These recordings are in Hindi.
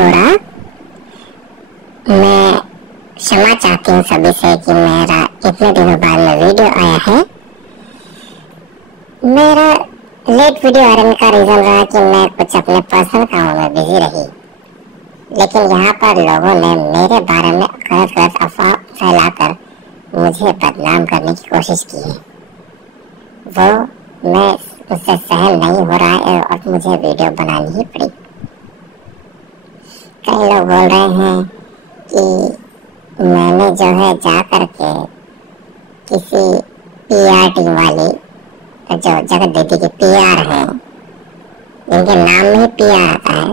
डोरा। मैं क्षमा चाहती हूँ सभी से कि मेरा इतने दिनों बाद में वीडियो आया है। मेरा लेट वीडियो आने का रीजन रहा कि मैं कुछ अपने पर्सनल कामों में बिजी रही, लेकिन यहाँ पर लोगों ने मेरे बारे में गलत अफवाह फैलाकर मुझे बदनाम करने की कोशिश की है। वो मैं उससे सहन नहीं हो रहा है और मुझे वीडियो बनानी ही पड़ी। कई लोग बोल रहे हैं कि मैंने जो है जा करके किसी पीआर टीम वाली, जो जगत दीदी की पीआर है, जिनके नाम में ही पीआर आता है,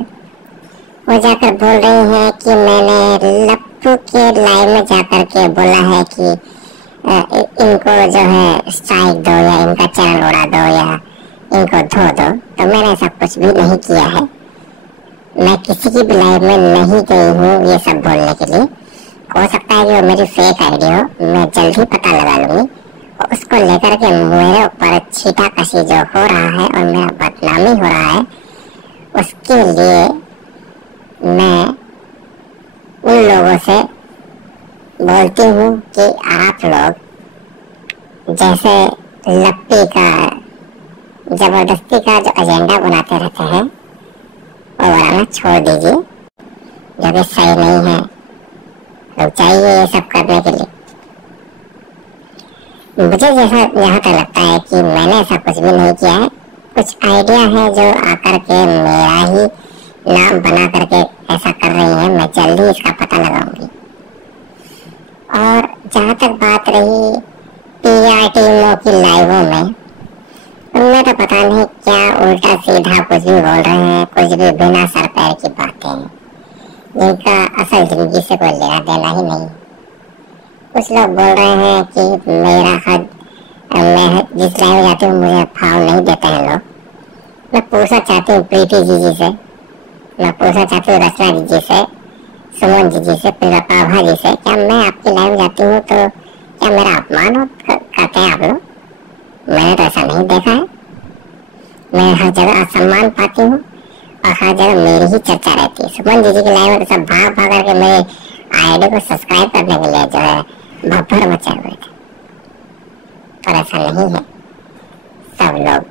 वो जाकर बोल रही हैं कि मैंने लप्पू के लाइव में जाकर के बोला है कि इनको जो है स्ट्राइक दो या इनका चैनल उड़ा दो या इनको धो दो। तो मैंने ऐसा कुछ भी नहीं किया है। मैं किसी की भी लाइव में नहीं गई हूँ ये सब बोलने के लिए। हो सकता है कि वो मेरी फेक आईडी हो, मैं जल्द ही पता लगा लूंगी। और उसको लेकर के मेरे ऊपर छीटाकशी जो हो रहा है और मेरा बदनामी हो रहा है, उसके लिए मैं उन लोगों से बोलती हूँ कि आप लोग जैसे लप्पी का जबरदस्ती का जो एजेंडा बनाते रहते हैं वो बनाना छोड़ दीजिए, जो कि सही नहीं है। लोग चाहिए ये सब करने के लिए। मुझे जैसा यहाँ तक लगता है कि मैंने ऐसा कुछ भी नहीं किया है। कुछ आइडिया है जो आकर के मेरा ही नाम बना करके ऐसा कर रही है। मैं जल्दी इसका पता लगाऊंगी। और जहाँ तक बात रही पीआर टीमों की लाइवों में, उनमें तो पता नहीं क्या उल्टा सीधा कुछ भी बोल रहे हैं, कुछ भी बिना सर पैर की बातें हैं जिनका असल जिंदगी से कोई लेना देना ही नहीं। कुछ लोग बोल रहे हैं कि मेरा हद, मैं जिस लाइव जाती हूँ मुझे भाव नहीं देते हैं लोग। मैं पूछना चाहती हूँ प्रीति जी से, मैं पूछना चाहती हूँ रचना जी से, सुमन जी से, प्रभाभा जी से, क्या मैं आपकी लाइव जाती हूँ तो क्या मेरा अपमान करते हैं आप लोग? मैंने तो ऐसा नहीं देखा है। मैं हर जगह असम्मान पाती हूँ और हर जगह मेरी ही चर्चा रहती है। सुमन जी की लाइव में तो सब भाग भाग करके मेरे आईडी को सब्सक्राइब करने के लिए जो है भब्बर मचाए हुए थे। पर ऐसा नहीं है। सब लोग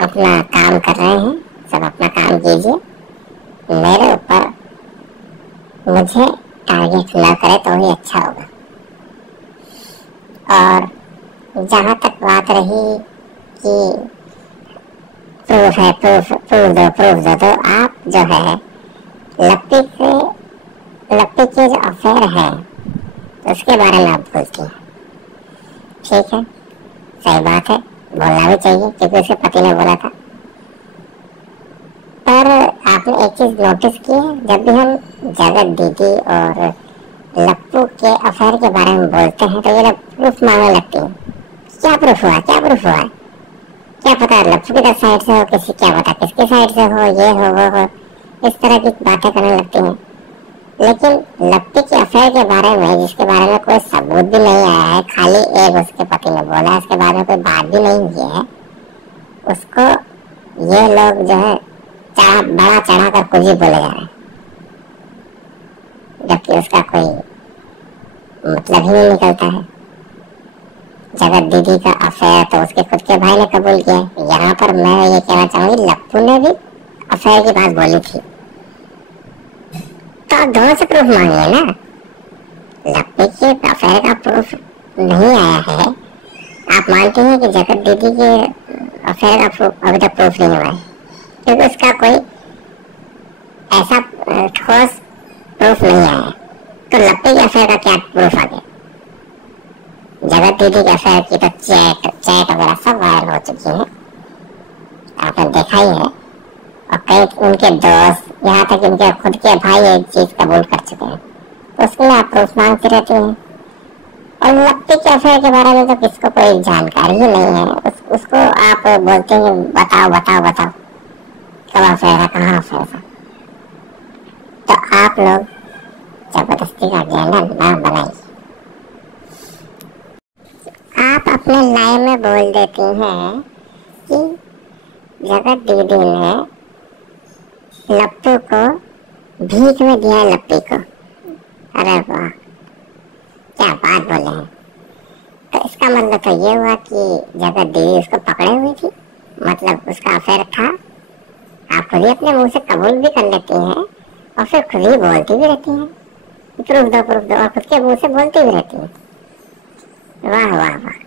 अपना काम कर रहे हैं, सब अपना काम कीजिए। मेरे ऊपर मुझे टारगेट ना करे तो ही अच्छा होगा। और जहाँ तक बात रही कि प्रूफ है, प्रूफ दो तो आप जो है लप्पी के जो अफेयर है उसके बारे में आप बोलती हैं। ठीक है, सही बात है, बोलना भी चाहिए क्योंकि उसके पति ने बोला था। पर आपने एक चीज नोटिस की है, जब भी हम जगत दीदी और लप्पू के अफेयर के बारे में बोलते हैं तो ये लोग प्रूफ मांगने लगती हैं। क्या प्रूफ हुआ, क्या प्रूफ हुआ, क्या पता लप्पू की साइड से हो, किसी क्या पता किसकी साइड से हो, ये हो वो हो, इस तरह की बातें करने लगती हैं। लेकिन लप्पी के अफेयर के बारे में, जिसके बारे में कोई सबूत भी नहीं आया है, खाली एक उसके पति ने बोला है, उसके बारे में कोई बात भी नहीं हुई है, उसको ये लोग जो है बड़ा चढ़ा कर कुछ भी बोले जा रहे हैं, जबकि उसका कोई मतलब ही नहीं निकलता है। जगत दीदी का अफेयर तो उसके खुद के भाई ने कबूल किया। यहाँ पर मैं ये कहना चाहूंगी लप्पू ने भी अफेयर की बात बोली थी, तो आप दोनों से प्रूफ मांगिए ना। लप्पू के अफेयर का प्रूफ नहीं आया है, आप मानते हैं कि जगत दीदी के अफेयर का प्रूफ अभी तक प्रूफ नहीं हुआ है क्योंकि उसका कोई ऐसा ठोस प्रूफ नहीं आया है। तो लप्पू के अफेयर का क्या प्रूफ आ गया? जगत दीदी के अफेयर की तो चैट वगैरह सब वायरल हो चुकी है, आपने देखा ही है। और कई उनके दोस्त, यहाँ तक उनके खुद के भाई एक चीज कबूल कर चुके हैं, तो उसके लिए आप प्रूफ मांगते रहते हैं। और लप्पी के अफेयर के बारे में तो किसको कोई जानकारी ही नहीं है। उसको आप बोलते हैं बताओ बताओ बताओ कब अफेयर है, कहाँ अफेयर था। तो आप लोग जबरदस्ती का एजेंडा ना बनाइए। आप अपने लाइव में बोल देती हैं कि जगत दीदी ने लप्पू को भीख में दिया है लप्पी को। अरे वाह, क्या बात बोले हैं। तो इसका मतलब तो ये हुआ कि जगत दीदी उसको पकड़े हुई थी, मतलब उसका अफेयर था। आप खुद ही अपने मुंह से कबूल भी कर लेती हैं और फिर खुद ही बोलती भी रहती हैं प्रूफ दो, और खुद के मुंह से बोलती भी रहती हैं। वाह वाह वाह,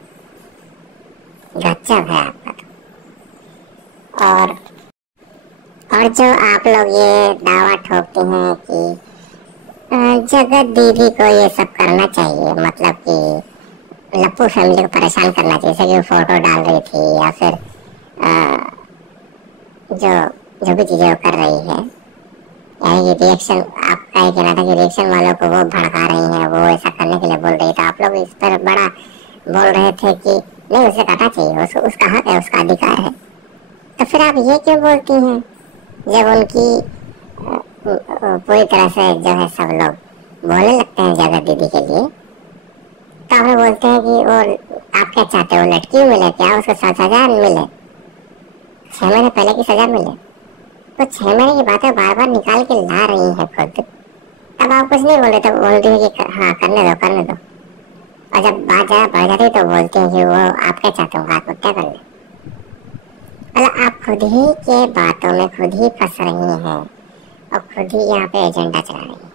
गजब है आपका तो। और जो आप लोग ये दावा ठोकते हैं कि जगत दीदी को ये सब करना चाहिए, मतलब कि लप्पू फैमिली को परेशान करना चाहिए, जैसे कि वो फोटो डाल रही थी या फिर जो जो भी चीजें वो कर रही है, यानी कि रिएक्शन, आपका ये कहना था कि रिएक्शन वालों को वो भड़का रही है, वो ऐसा करने के लिए बोल रही, तो आप लोग इस पर बड़ा बोल रहे थे कि नहीं उसे काटना चाहिए, उसका हक है, उसका अधिकार है। तो फिर आप ये क्यों बोलती हैं जब उनकी पूरी तरह से जो है सब लोग बोलने लगते हैं जगत दीदी के लिए, तो आप बोलते हैं कि वो आप क्या चाहते हो, लड़की मिले क्या, उसको सजा मिले, 6 महीने पहले की सजा मिले। तो 6 महीने की बातें बार बार निकाल के ला रही है खुद, तब आप कुछ नहीं बोले, तब बोलती है कि हाँ करने दो। और जब बात ज्यादा बढ़ जाती है तो बोलते हैं कि वो आप क्या चाहते हो, आत्महत्या कर ले। मतलब आप खुद ही के बातों में खुद ही फंस रही हैं और खुद ही यहाँ पे एजेंडा चला रही है।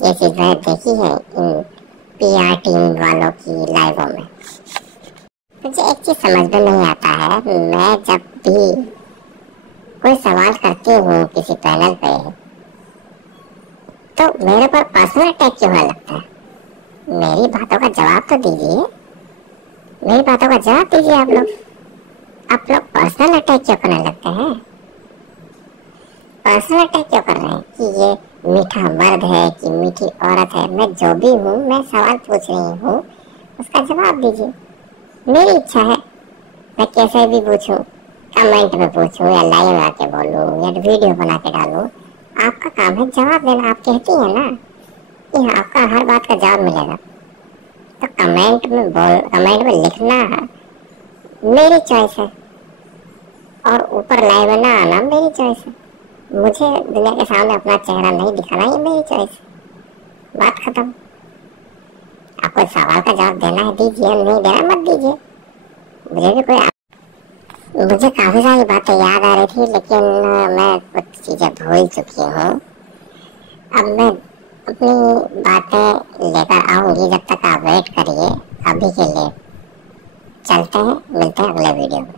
ये चीज मैंने देखी है इन पीआर टीम वालों की लाइवों में। मुझे एक चीज समझ में नहीं आता है, मैं जब भी कोई सवाल करती हूँ किसी पैनल पे तो मेरे पर पर्सनल अटैक क्यों होने लगता है। मेरी बातों का जवाब तो दीजिए, मेरी बातों का जवाब दीजिए। आप लोग पर्सनल अटैक क्यों करने लगते हैं, पर्सनल अटैक क्यों कर रहे हैं कि ये मीठा मर्द है कि मीठी औरत है। मैं जो भी हूँ, मैं सवाल पूछ रही हूँ, उसका जवाब दीजिए। मेरी इच्छा है मैं कैसे भी पूछूं, कमेंट में पूछूं या लाइव आके बोलूं या वीडियो बना के डालूं, आपका काम है जवाब देना। आप कहती हैं ना कि आपका हर बात का जवाब मिलेगा, तो कमेंट में लिखना मेरी चॉइस है और ऊपर लाइव में ना आना मेरी चॉइस है। मुझे दुनिया के सामने अपना चेहरा नहीं दिखाना, ये मेरी चॉइस है, बात खत्म। आपको सवाल का जवाब देना है दीजिए, नहीं देना मत दीजिए। मुझे काफी सारी बातें याद आ रही थी, लेकिन मैं कुछ चीजें भूल चुकी हूँ। अब मैं अपनी बातें लेकर आऊंगी, जब तक आप वेट करिए। अभी के लिए चलते हैं, मिलते हैं अगले वीडियो में।